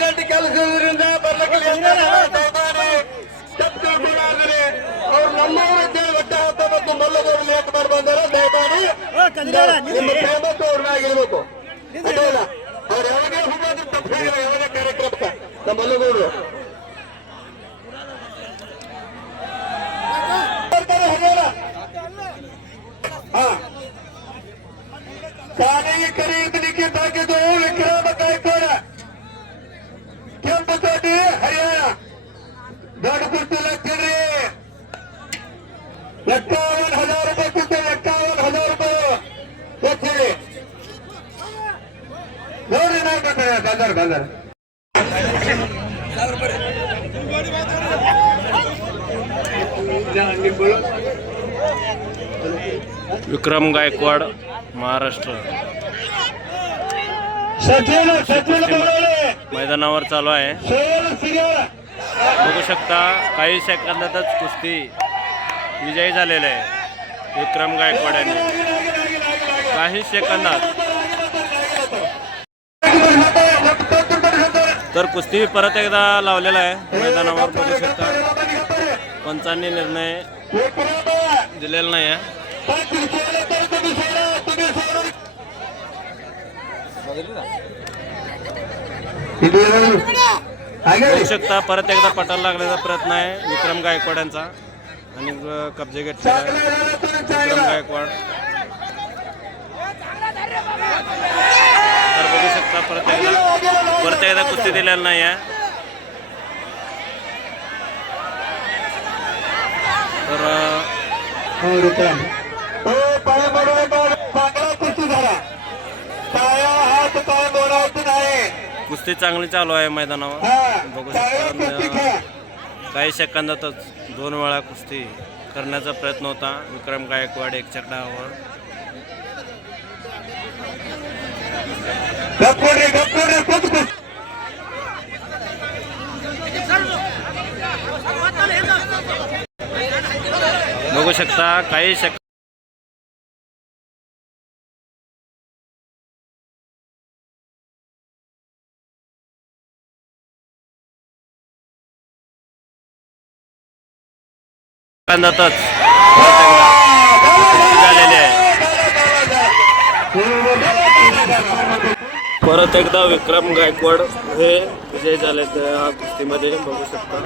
Urgent ಕೆಲಸ ಇರೋದ್ರಿಂದ ಬರ್ಲಿಕ್ಕಿಲ್ಲ ಅಂತ ದಯಮಾಡಿ ತಪ್ಪು ತಿಳ್ಕೊಳ್ಳಾರ್ರಿ ಅವ್ರು ನಮ್ಮವ್ರು ಅಂತೇಳಿ ಒಟ್ಟ ಹತ್ತ ಮತ್ತು ಮಲ್ಲದವ್ರು ಲೇಟ್ ಮಾಡಿ ಬಂದಾರ ದಯಮಾಡಿ ನಿಮ್ಮ ಪ್ರೇಮತ್ತು ಅವ್ರ ಮ್ಯಾಗಿರ್ಬೇಕು ಅದೇ ಇಲ್ಲ ಅವ್ರು ಯಾವಾಗೇ ಹೋಗೋದು ತಪ್ಪು ಹೇಳಿಲ್ಲ ಯಾವುದೇ ಕಾರ್ಯಕ್ರಮಕ್ಕೆ ನಮ್ಮ ಮಲ್ಲದವ್ರು ಬರ್ತಾರೆ ಹರಿಯಾಣ ಹಾ ಕಾಣಿಗೆ ಖರೀದಲಿಕ್ಕೆ बाजार बाजार. विक्रम गायकवाड महाराष्ट्र. मैदानावर चालू आहे. बघू शकता काही सेकंदातच कुस्ती विजयी झालेला आहे. विक्रम गायकवाड यांनी. काही सेकंदात तर कुस्ती परत एकदा लावलेला आहे. मैदानावर बघू शकता. पंचांनी निर्णय दिलेला नाही आहे. बघू शकता परत एकदा पटाला लागण्याचा प्रयत्न आहे. विक्रम गायकवाड यांचा. आणि कब्जे घेतलेला आहे. विक्रम गायकवाड तर बघू शकता परत एकदा परत एकदा कुस्ती दिलेला नाही आहे तर पाय पडू नका. चांगला कुस्ती नाही. चांगली चालू आहे मैदानावर. हा बघू शकता काही सेकंदातच दोन वेळा कुस्ती करण्याचा प्रयत्न होता. विक्रम गायकवाड एक चकडावर बघू शकता काही शक सेकंदातच झालेले आहे परत एकदा विक्रम गायकवाड हे विजय झाले त्या कुस्तीमध्ये बघू शकता.